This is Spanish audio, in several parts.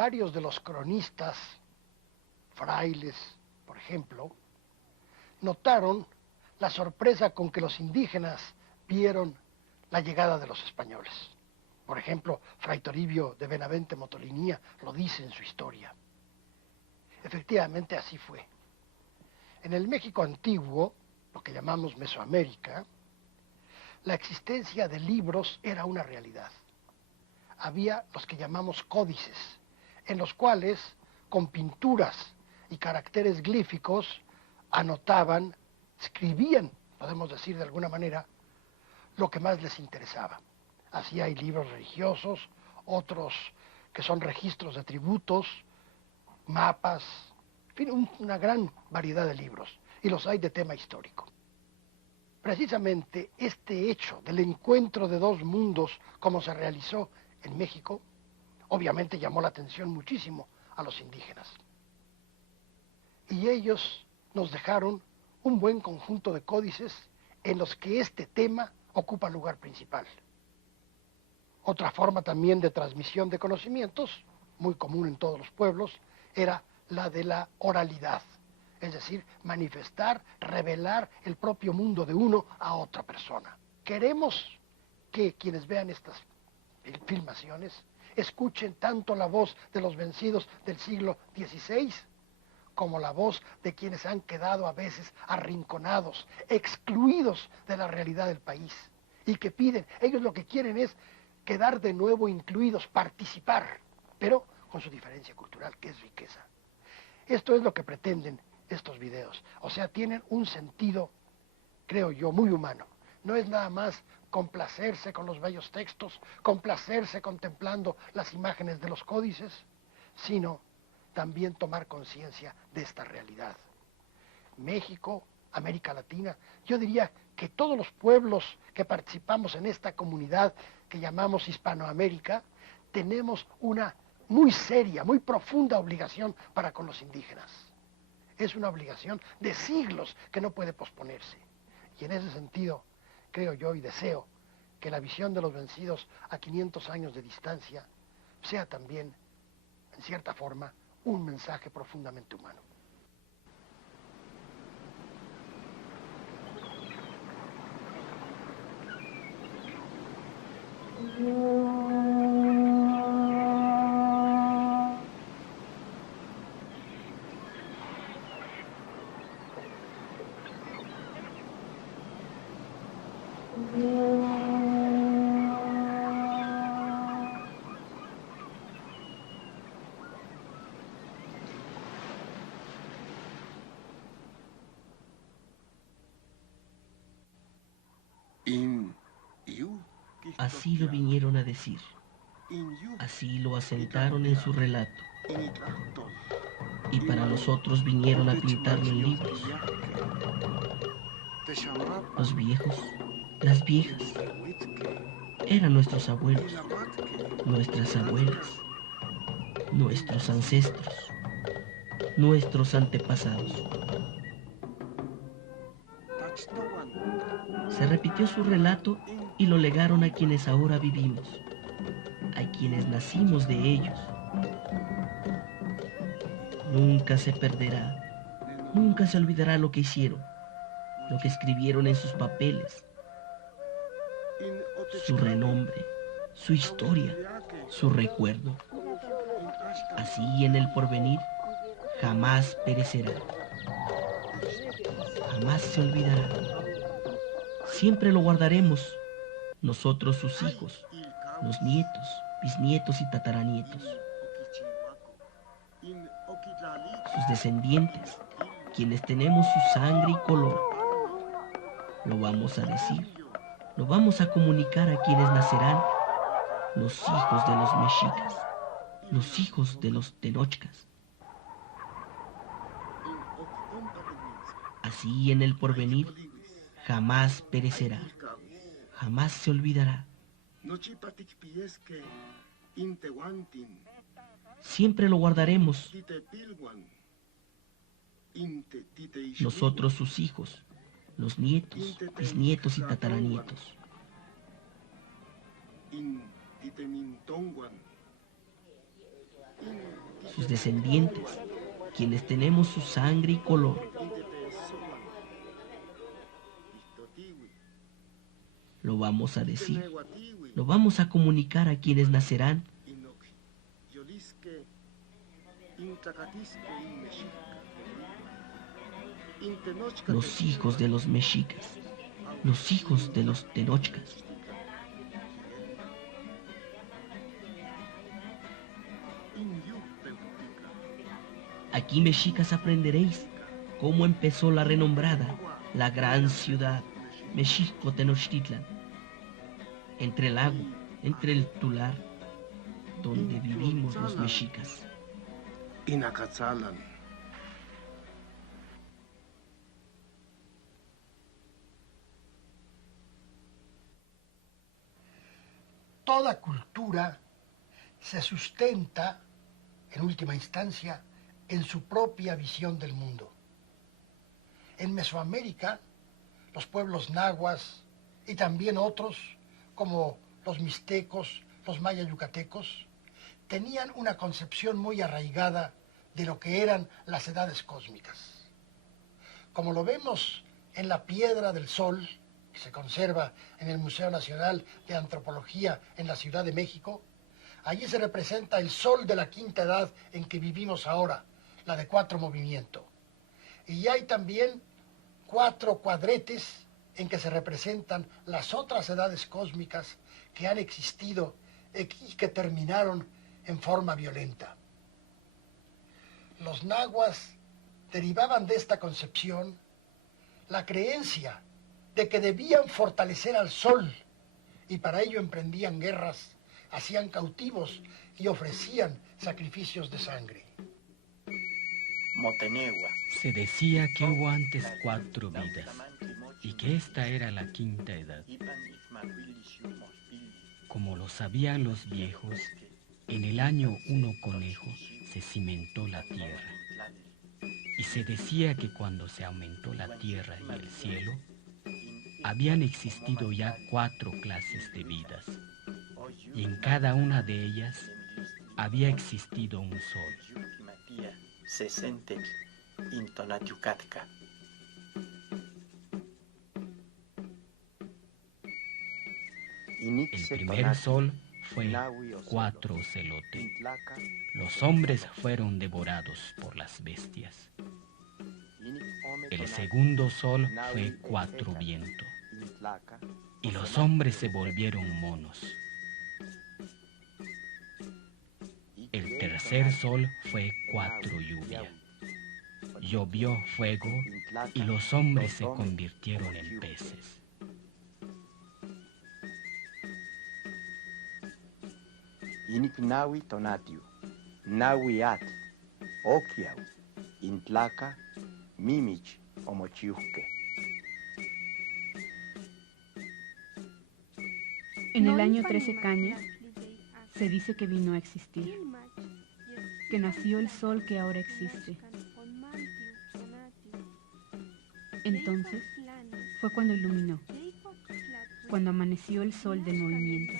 varios de los cronistas, frailes, por ejemplo, notaron la sorpresa con que los indígenas vieron la llegada de los españoles. Por ejemplo, Fray Toribio de Benavente Motolinía lo dice en su historia. Efectivamente, así fue. En el México antiguo, lo que llamamos Mesoamérica, la existencia de libros era una realidad. Había los que llamamos códices, en los cuales, con pinturas y caracteres glíficos, anotaban, escribían, podemos decir de alguna manera, lo que más les interesaba. Así hay libros religiosos, otros que son registros de tributos, mapas, en fin, una gran variedad de libros, y los hay de tema histórico. Precisamente este hecho del encuentro de dos mundos, como se realizó en México, obviamente llamó la atención muchísimo a los indígenas. Y ellos nos dejaron un buen conjunto de códices en los que este tema ocupa lugar principal. Otra forma también de transmisión de conocimientos, muy común en todos los pueblos, era la de la oralidad, es decir, manifestar, revelar el propio mundo de uno a otra persona. Queremos que quienes vean estas filmaciones escuchen tanto la voz de los vencidos del siglo XVI como la voz de quienes han quedado a veces arrinconados, excluidos de la realidad del país y que piden, ellos lo que quieren es quedar de nuevo incluidos, participar, pero con su diferencia cultural, que es riqueza. Esto es lo que pretenden estos videos. O sea, tienen un sentido, creo yo, muy humano. No es nada más complacerse con los bellos textos, complacerse contemplando las imágenes de los códices, sino también tomar conciencia de esta realidad. México, América Latina, yo diría que todos los pueblos que participamos en esta comunidad que llamamos Hispanoamérica, tenemos una muy seria, muy profunda obligación para con los indígenas. Es una obligación de siglos que no puede posponerse. Y en ese sentido, creo yo y deseo que la visión de los vencidos a 500 años de distancia sea también, en cierta forma, un mensaje profundamente humano. Así lo vinieron a decir, así lo asentaron en su relato, y para nosotros vinieron a pintarlo en libros. Los viejos, las viejas, eran nuestros abuelos, nuestras abuelas, nuestros ancestros, nuestros antepasados. Se repitió su relato y lo legaron a quienes ahora vivimos, a quienes nacimos de ellos. Nunca se perderá, nunca se olvidará lo que hicieron, lo que escribieron en sus papeles, su renombre, su historia, su recuerdo. Así en el porvenir jamás perecerá, jamás se olvidará. Siempre lo guardaremos, nosotros sus hijos, los nietos, bisnietos y tataranietos. Sus descendientes, quienes tenemos su sangre y color. Lo vamos a decir, lo vamos a comunicar a quienes nacerán, los hijos de los mexicas, los hijos de los tenochcas. Así en el porvenir jamás perecerá, jamás se olvidará. Siempre lo guardaremos, nosotros sus hijos, los nietos, bisnietos y tataranietos. sus descendientes, quienes tenemos su sangre y color. Lo vamos a decir, lo vamos a comunicar a quienes nacerán. Los hijos de los mexicas, los hijos de los tenochcas. Aquí, mexicas, aprenderéis cómo empezó la renombrada, la gran ciudad, México Tenochtitlan, entre el lago, entre el Tular, donde vivimos los mexicas. Inacatzalan. Toda cultura se sustenta, en última instancia, en su propia visión del mundo. En Mesoamérica, los pueblos nahuas y también otros, como los mixtecos, los mayas yucatecos, tenían una concepción muy arraigada de lo que eran las edades cósmicas. Como lo vemos en la Piedra del Sol, que se conserva en el Museo Nacional de Antropología en la Ciudad de México, allí se representa el sol de la quinta edad en que vivimos ahora, la de 4 movimientos. Y hay también 4 cuadretes en que se representan las otras edades cósmicas que han existido y que terminaron en forma violenta. Los nahuas derivaban de esta concepción la creencia de que debían fortalecer al sol y para ello emprendían guerras, hacían cautivos y ofrecían sacrificios de sangre. Se decía que hubo antes 4 vidas y que esta era la quinta edad. Como lo sabían los viejos, en el año 1 conejo se cimentó la tierra. Y se decía que cuando se aumentó la tierra y el cielo, habían existido ya 4 clases de vidas, y en cada una de ellas había existido un sol. El primer sol fue 4 ocelote. Los hombres fueron devorados por las bestias. El segundo sol fue 4 viento. Y los hombres se volvieron monos. El tercer sol fue 4 lluvia. Llovió fuego y los hombres se convirtieron en peces. Inik nawi tonatiu, nawi at, okiau, intlaca, mimich, omochiuque. En el año 13 Cañas se dice que vino a existir, que nació el sol que ahora existe. Entonces fue cuando iluminó, cuando amaneció el sol del movimiento,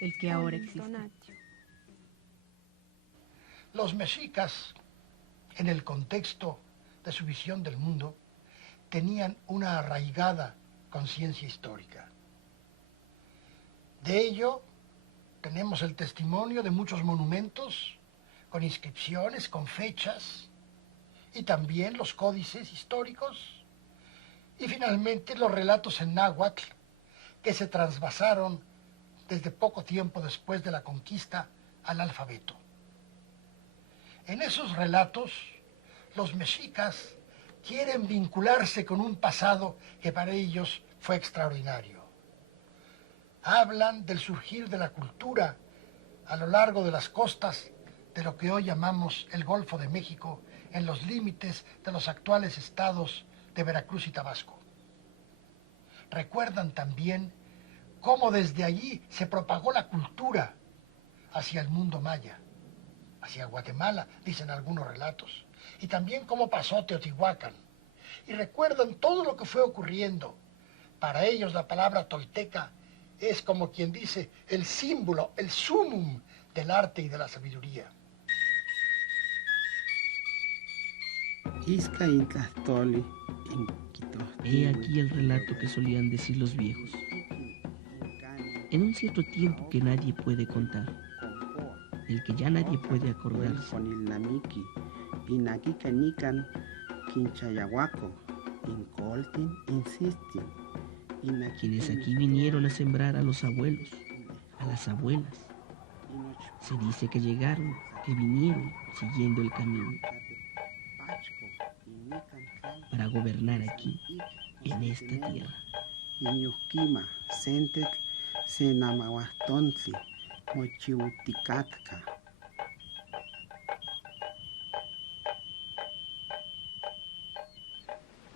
el que ahora existe. Los mexicas, en el contexto de su visión del mundo, tenían una arraigada conciencia histórica. De ello tenemos el testimonio de muchos monumentos con inscripciones, con fechas, y también los códices históricos, y finalmente los relatos en náhuatl que se trasvasaron desde poco tiempo después de la conquista al alfabeto. En esos relatos, los mexicas quieren vincularse con un pasado que para ellos fue extraordinario. Hablan del surgir de la cultura a lo largo de las costas de lo que hoy llamamos el Golfo de México, en los límites de los actuales estados de Veracruz y Tabasco. Recuerdan también cómo desde allí se propagó la cultura hacia el mundo maya, hacia Guatemala, dicen algunos relatos, y también cómo pasó Teotihuacán. Y recuerdan todo lo que fue ocurriendo. Para ellos la palabra tolteca es como quien dice el símbolo, el sumum del arte y de la sabiduría. Isca intlastoli He aquí el relato que solían decir los viejos. En un cierto tiempo que nadie puede contar, del que ya nadie puede acordarse, Namiki, Pinakika Nikan, Quinchayahuaco, Incoltin, Insistin, quienes aquí vinieron a sembrar a los abuelos, a las abuelas. Se dice que llegaron, que vinieron siguiendo el camino para gobernar aquí, en esta tierra. Iñuquima, Sentet, Senamahuastontli, Mochiuticatka.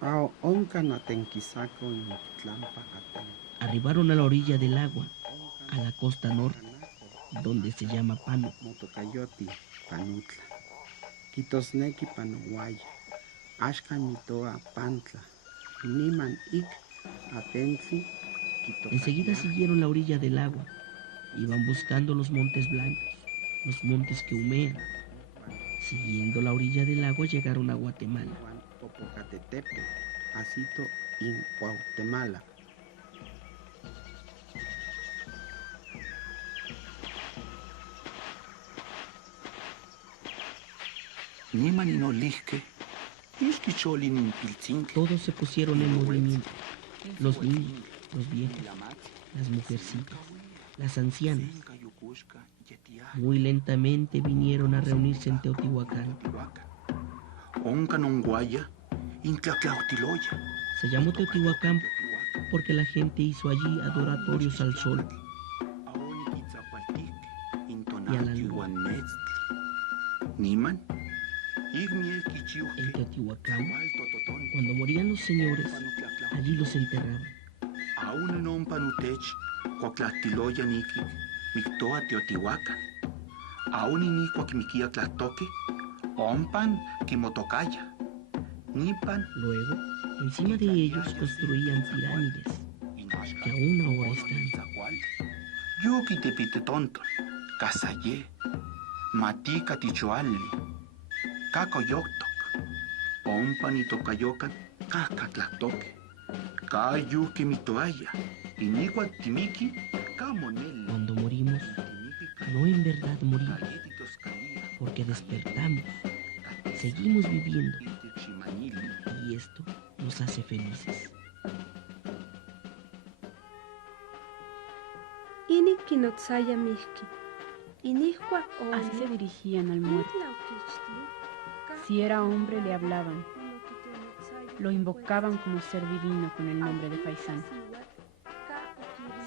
Pao onca natenquisaco y tlampacatén. Arribaron a la orilla del agua, a la costa norte, donde se llama Pano. Motocayoti, Panutla. Quitosnequi Panoguaya. Ashkan mitoa Pantla. Niman ik Apentli. Enseguida siguieron la orilla del agua. Iban buscando los montes blancos, los montes que humean. Siguiendo la orilla del agua llegaron a Guatemala. Popocatetepe, Asito in Guatemala. Niman inolihke, iskicholin impiltzintli. Todos se pusieron en movimiento. Los niños, los viejos, las mujercitas, las ancianas. Muy lentamente vinieron a reunirse en Teotihuacán. Onca nonguaya, intlaclautiloya. Se llamó Teotihuacán porque la gente hizo allí adoratorios al sol y a la luna. Niman, En Teotihuacán, cuando morían los señores, allí los enterraban. aún non panutech, cuaclatiloya niki, mictoa Teotihuacan. Aún inicuac miquia tlatoque, ompan quimotocaya. Nipan, Luego, encima de ellos construían pirámides, que aún ahora están. Yuki tepite tonton, casaye, matica tichoali, cacoyoctoc, ompan y tocayocan, cacatlatoque, cayuki mitoaya, inicuac timiki, camonel. Cuando morimos, no en verdad morimos, porque despertamos, seguimos viviendo, y esto nos hace felices. Kinotxaya mixki. Inihua o. Así se dirigían al muerto. Si era hombre, le hablaban. Lo invocaban como ser divino con el nombre de Faisán.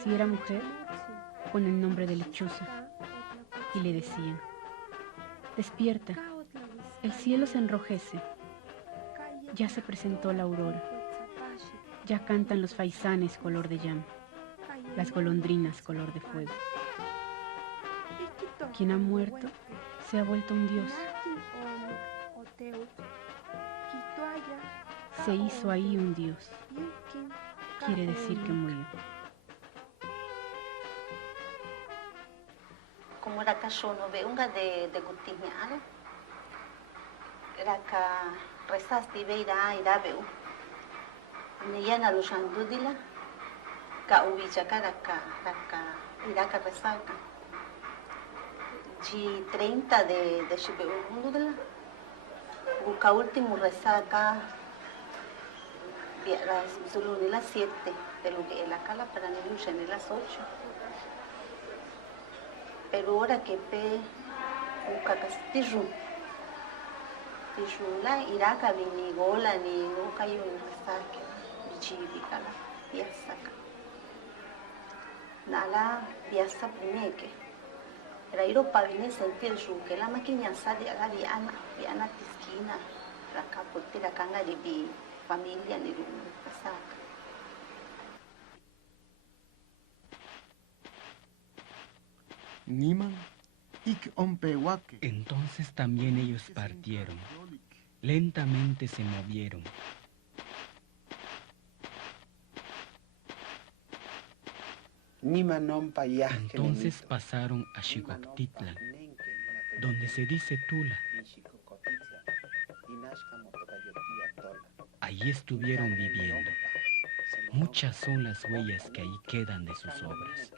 Si era mujer, con el nombre de lechuza. Y le decían: despierta, el cielo se enrojece. Ya se presentó la aurora. Ya cantan los faisanes color de llama, las golondrinas color de fuego. Quien ha muerto se ha vuelto un dios. Se hizo ahí un dios. Quiere decir que murió. Como era cachono, ve unga de gutiñana. Era ca rezasti veira ira veu. Niyana lushandudila. Ka ubichaka raka iraka rezaka. G 30 de Shibeu, busca último resaca, solo de las 7 de lo que es la cala para no luchar en las 8. Pero ahora que pe busca castillo, la iraka vinigola ni no cayó en resaca, bichibicala, piasaca. Nala piasa primeke. Rairo pavine sentir que la máquina sale a la viana tisquina, la capote la canga de bi familia ni saca. Niman ik ompehuaque. Entonces también ellos partieron, lentamente se movieron. Entonces pasaron a Xicoctitlan, donde se dice Tula. Allí estuvieron viviendo. Muchas son las huellas que ahí quedan de sus obras.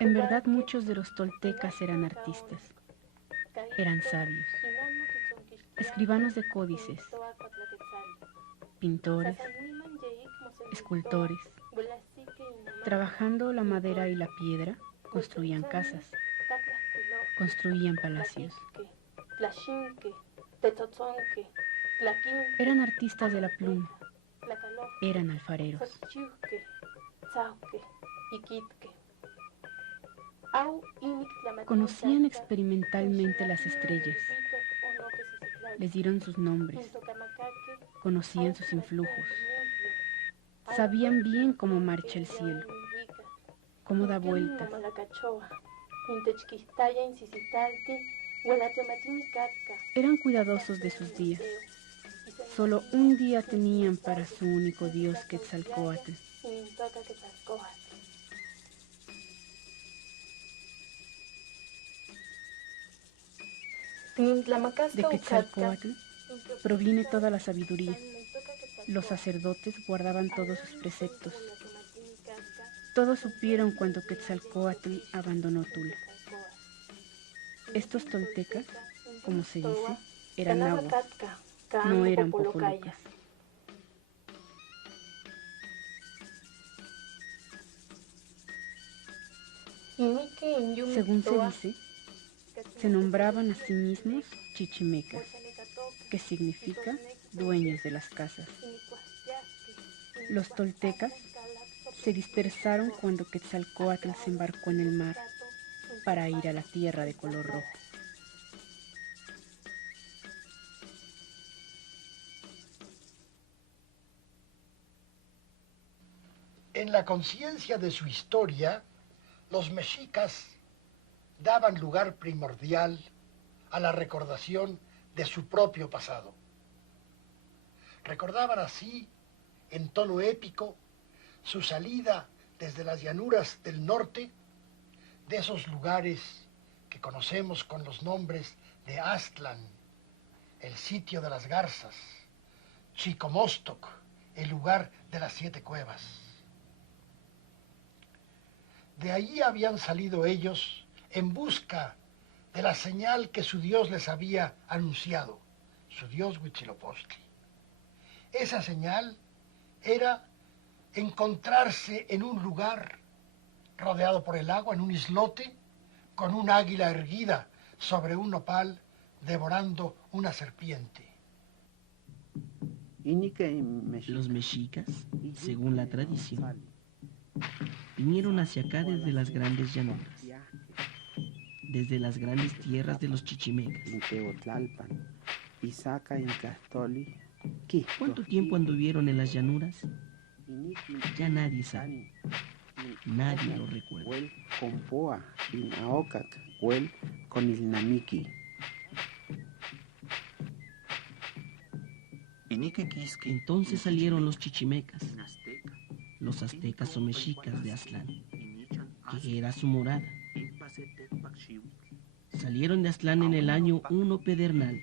En verdad, muchos de los toltecas eran artistas, eran sabios, escribanos de códices, pintores, escultores. Trabajando la madera y la piedra, construían casas, construían palacios. Eran artistas de la pluma, eran alfareros. Conocían experimentalmente las estrellas, les dieron sus nombres, conocían sus influjos, sabían bien cómo marcha el cielo, cómo da vueltas. Eran cuidadosos de sus días. Solo un día tenían para su único dios Quetzalcóatl. De Quetzalcóatl proviene toda la sabiduría. Los sacerdotes guardaban todos sus preceptos. Todos supieron cuando Quetzalcóatl abandonó Tula. Estos toltecas, como se dice, eran nahuas, no eran popolucas. Según se dice, se nombraban a sí mismos chichimecas, que significa dueños de las casas. Los toltecas se dispersaron cuando Quetzalcóatl se embarcó en el mar para ir a la tierra de color rojo. En la conciencia de su historia, los mexicas daban lugar primordial a la recordación de su propio pasado. Recordaban así, en tono épico, su salida desde las llanuras del norte, de esos lugares que conocemos con los nombres de Aztlán, el sitio de las garzas, Chicomostoc, el lugar de las 7 cuevas. De allí habían salido ellos en busca de la señal que su Dios les había anunciado, su Dios Huitzilopochtli. Esa señal era encontrarse en un lugar rodeado por el agua, en un islote, con un águila erguida sobre un nopal, devorando una serpiente. Los mexicas, según la tradición, vinieron hacia acá desde las grandes llanuras, desde las grandes tierras de los chichimecas. ¿Cuánto tiempo anduvieron en las llanuras? Ya nadie sabe, nadie lo recuerda. Entonces salieron los chichimecas, los aztecas o mexicas de Aztlán, que era su morada. Salieron de Aztlán en el año 1 pedernal.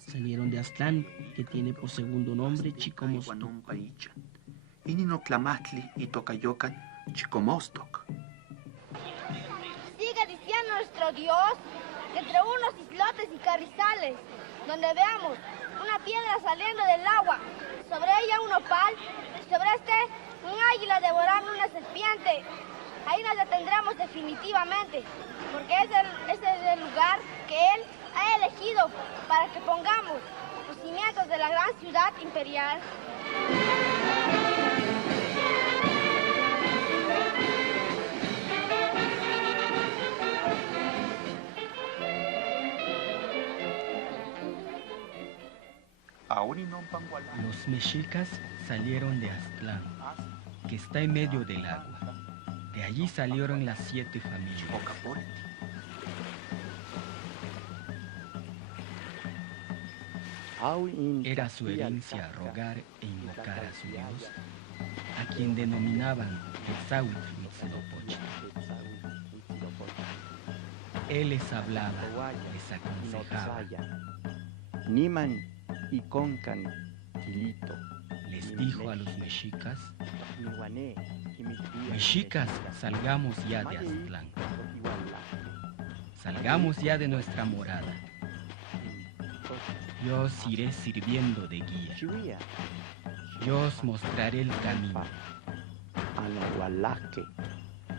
Salieron de Aztlán, que tiene por segundo nombre Chicomostoc. Sigue diciendo nuestro Dios que entre unos islotes y carrizales, donde veamos una piedra saliendo del agua, sobre ella un opal, y sobre un águila devorando una serpiente, ahí nos detendremos definitivamente, porque ese es el lugar que Él ha elegido para que pongamos los cimientos de la gran ciudad imperial. Los mexicas salieron de Aztlán, que está en medio del agua. De allí salieron las 7 familias. Era su herencia rogar e invocar a su Dios a quien denominaban Quetzalhuitzilopochtli. Él les hablaba, les aconsejaba. Niman y concan Quilito. Les dijo a los mexicas: mexicas, salgamos ya de Aztlán. Salgamos ya de nuestra morada. Yo os iré sirviendo de guía. Yo os mostraré el camino. Anahualaque,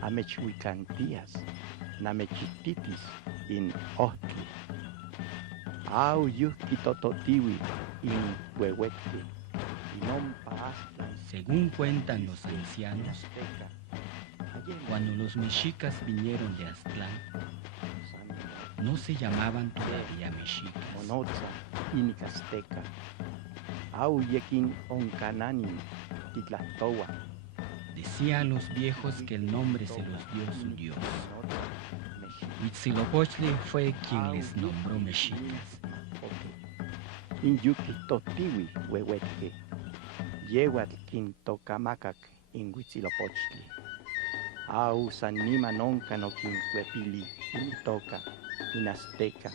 amechuicantías, namechititis, in ostli. Au yuskitototiwi, in huehuete, inompa Aztlán. Según cuentan los ancianos, cuando los mexicas vinieron de Aztlán, no se llamaban todavía mexicas. Monoza, inicasteca. Au yekin oncananin, titlastoa. Decían los viejos que el nombre se los dio su dios. Huitzilopochtli fue quien les nombró mexicas. In yukitotiwi, huehuetque. Yehuatl quintocamacac in Huitzilopochtli. Au sanima nonca no quincuepili, in toca, in azteca.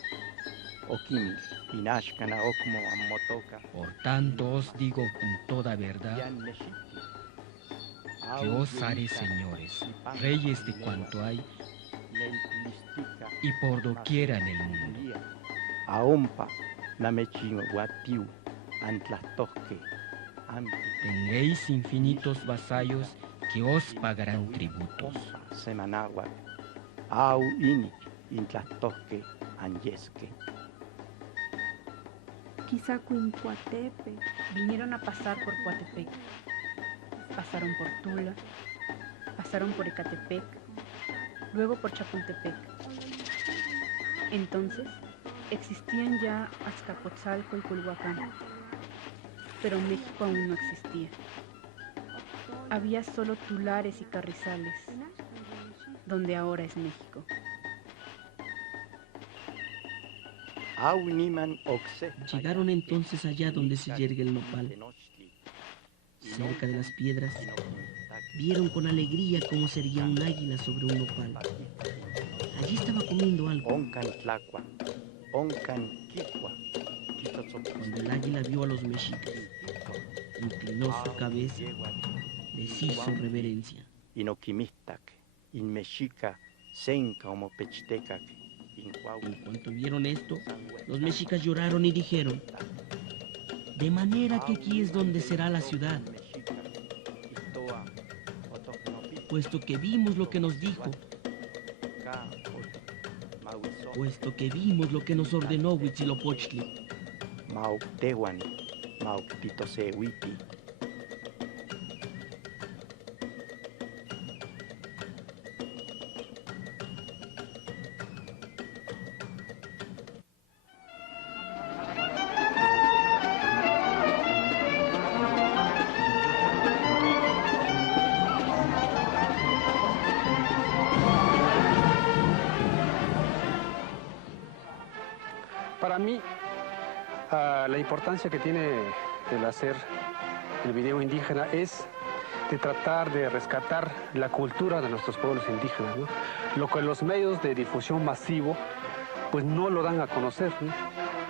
Okimi, in ashkana okmo amotoca. Por tanto os digo con toda verdad que os haré señores, reyes de cuanto hay y por doquiera en el mundo. Aompa, namechin guatiu, antlastojque. Tendréis infinitos vasallos que os pagarán tributos. Semanagua, au ini, intlastojque, anyesque. Quizá Cuincuatepe. Vinieron a pasar por Coatepec, pasaron por Tula, pasaron por Ecatepec, luego por Chapultepec. Entonces existían ya Azcapotzalco y Culhuacán, pero México aún no existía. Había solo tulares y carrizales, donde ahora es México. Llegaron entonces allá donde se yergue el nopal. Cerca de las piedras, vieron con alegría cómo sería un águila sobre un nopal. Allí estaba comiendo algo. Cuando el águila vio a los mexicas, inclinó su cabeza, les hizo reverencia. En cuanto vieron esto, los mexicas lloraron y dijeron: de manera que aquí es donde será la ciudad, puesto que vimos lo que nos dijo, puesto que vimos lo que nos ordenó Huitzilopochtli. Para mí, la importancia que tiene el hacer el video indígena es de tratar de rescatar la cultura de nuestros pueblos indígenas, ¿no? Lo que los medios de difusión masivo pues no lo dan a conocer, ¿no?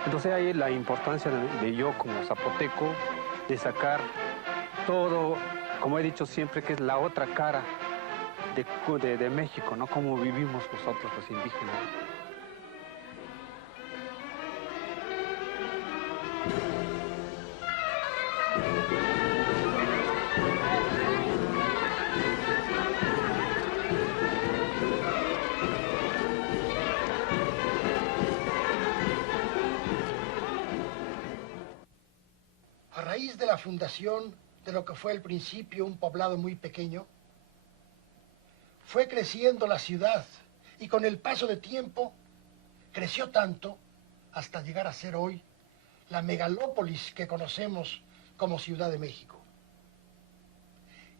Entonces ahí la importancia de yo como zapoteco de sacar todo, como he dicho siempre, que es la otra cara de México, ¿no? Cómo vivimos nosotros los indígenas. A raíz de la fundación de lo que fue al principio un poblado muy pequeño, fue creciendo la ciudad y con el paso de tiempo creció tanto hasta llegar a ser hoy la megalópolis que conocemos como Ciudad de México.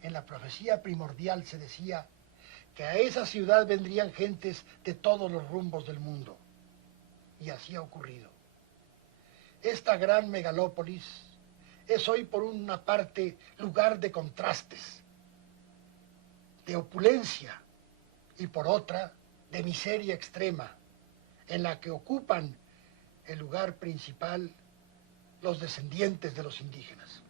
En la profecía primordial se decía que a esa ciudad vendrían gentes de todos los rumbos del mundo. Y así ha ocurrido. Esta gran megalópolis es hoy por una parte lugar de contrastes, de opulencia, y por otra de miseria extrema, en la que ocupan el lugar principal los descendientes de los indígenas.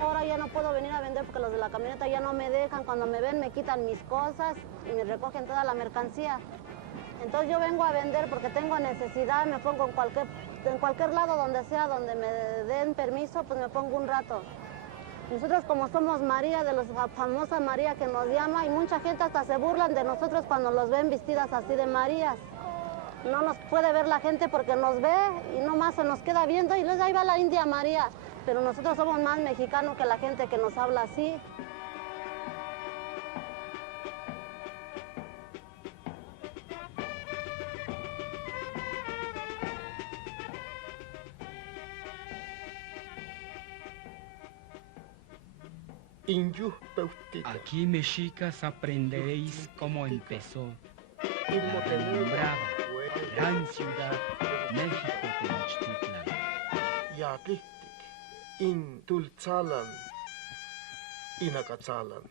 Ahora ya no puedo venir a vender porque los de la camioneta ya no me dejan. Cuando me ven me quitan mis cosas y me recogen toda la mercancía. Entonces yo vengo a vender porque tengo necesidad, me pongo en cualquier lado donde sea, donde me den permiso, pues me pongo un rato. Nosotros como somos María, de la famosa María que nos llama, y mucha gente hasta se burlan de nosotros cuando los ven vestidas así de Marías. No nos puede ver la gente porque nos ve y nomás se nos queda viendo y luego ahí va la India María. Pero nosotros somos más mexicanos que la gente que nos habla así. Aquí, mexicas, aprenderéis cómo empezó la renombrada gran ciudad México Tenochtitlan. Yaquihtic, in Tultzalan, Inacatzalan.